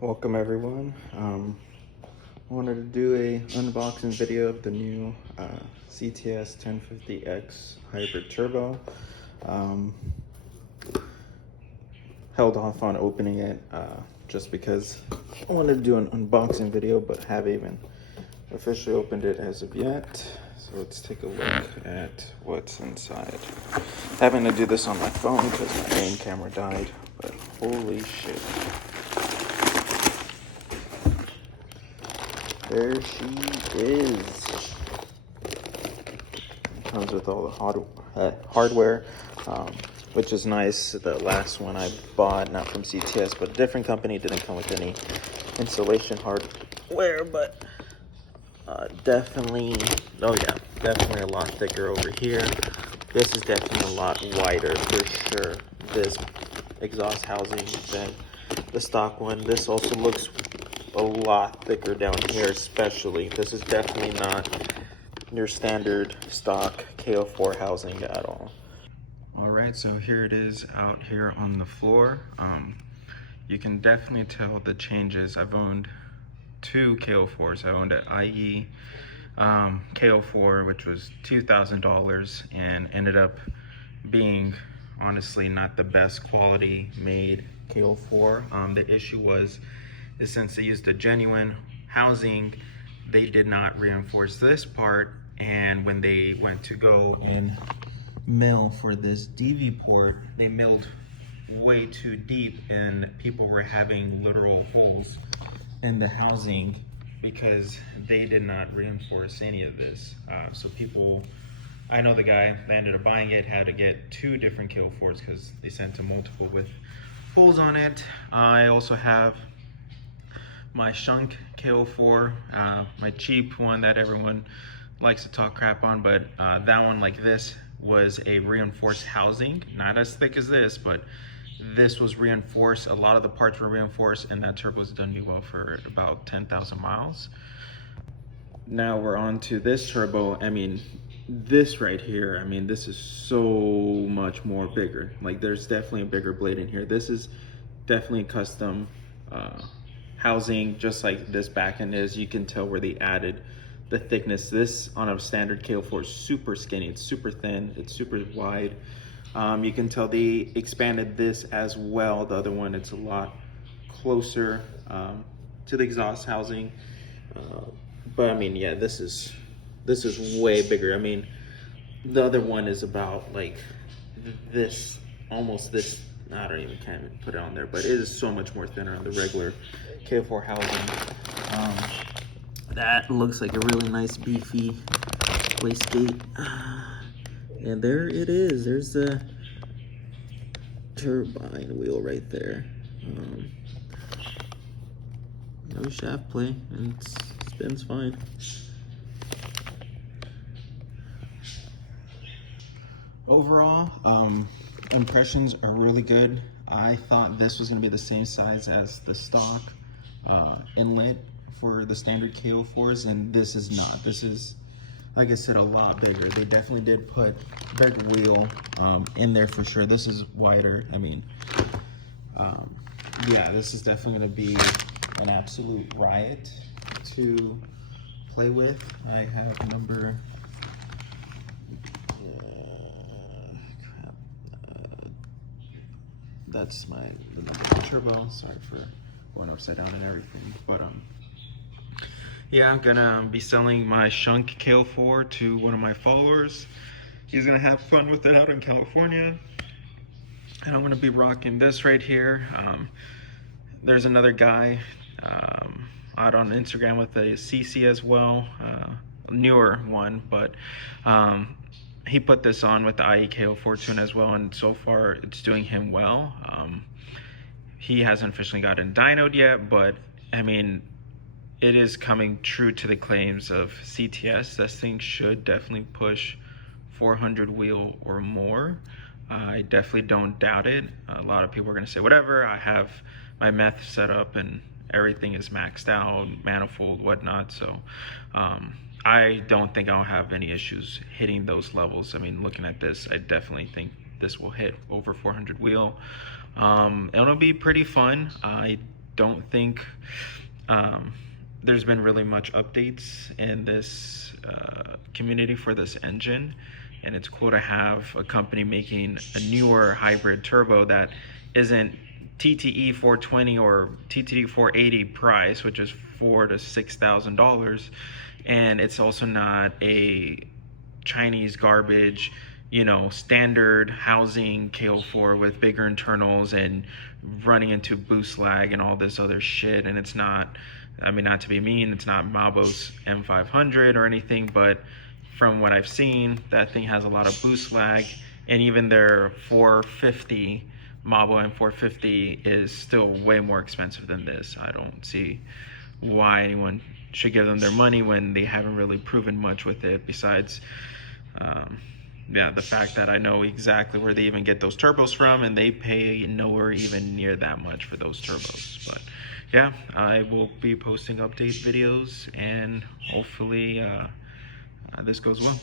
Welcome everyone. I wanted to do a unboxing video of the new CTS K04-X Hybrid Turbo. Held off on opening it just because I wanted to do an unboxing video, but haven't even officially opened it as of yet. So let's take a look at what's inside. Having to do this on my phone because my main camera died, but holy shit. There she is. Comes with all the hardware, which is nice. The last one I bought, not from CTS, but a different company, didn't come with any installation hardware, but definitely a lot thicker over here. This is definitely a lot wider for sure, this exhaust housing, than the stock one. This also looks a lot thicker down here, especially. This is definitely not your standard stock K04 housing at all. All right, so here it is out here on the floor. You can definitely tell the changes. I've owned two K04s. I owned an IE K04, which was $2,000, and ended up being honestly not the best quality made K04. The issue was since they used a genuine housing, they did not reinforce this part, and when they went to go and mill for this DV port, they milled way too deep, and people were having literal holes in the housing because they did not reinforce any of this. So people, I know the guy that ended up buying it had to get two different K04s because they sent him multiple with holes on it. I also have my Shunk K04, my cheap one that everyone likes to talk crap on, but that one, like this, was a reinforced housing, not as thick as this, but this was reinforced. A lot of the parts were reinforced, and that turbo's done me well for about 10,000 miles. Now we're on to this turbo. I mean, this right here, I mean, this is so much more bigger. Like, there's definitely a bigger blade in here. This is definitely custom housing, just like this back end is. You can tell where they added the thickness. This on a standard K04 is super skinny, it's super thin, it's super wide. You can tell they expanded this as well. The other one, it's a lot closer to the exhaust housing, but I mean, yeah, this is way bigger. I mean, the other one is about like this, almost this. I don't even can't put it on there, but it is so much more thinner on the regular K04 housing. That looks like a really nice beefy wastegate. And there it is. There's the turbine wheel right there. No shaft play, and it spins fine. Overall, impressions are really good. I thought this was going to be the same size as the stock inlet for the standard K04s, and this is not. This is, like I said, a lot bigger. They definitely did put bigger wheel in there for sure. This is wider. I mean, yeah, this is definitely going to be an absolute riot to play with. I have number that's the number of the turbo. Sorry for going upside down and everything, but yeah, I'm gonna be selling my Shunk K04 to one of my followers. He's gonna have fun with it out in California, and I'm gonna be rocking this right here. There's another guy out on Instagram with a CC as well, newer one, but he put this on with the IE K04 tune as well, and so far it's doing him well. He hasn't officially gotten dynoed yet, but I mean, it is coming true to the claims of CTS. This thing should definitely push 400 wheel or more. I definitely don't doubt it. A lot of people are gonna say, whatever, I have my meth set up and everything is maxed out, manifold, whatnot, so I don't think I'll have any issues hitting those levels. I mean, looking at this, I definitely think this will hit over 400 wheel. It'll be pretty fun. I don't think there's been really much updates in this community for this engine, and it's cool to have a company making a newer hybrid turbo that isn't TTE 420 or TTE 480 price, which is $4,000 to $6,000, and it's also not a Chinese garbage, you know, standard housing K04 with bigger internals and running into boost lag and all this other shit. And it's not, I mean, not to be mean, it's not Mabo's M500 or anything, but from what I've seen, that thing has a lot of boost lag, and even their 450 Mabo M450 is still way more expensive than this. I don't see why anyone should give them their money when they haven't really proven much with it, besides yeah, the fact that I know exactly where they even get those turbos from, and they pay nowhere even near that much for those turbos. But yeah, I will be posting update videos, and hopefully this goes well.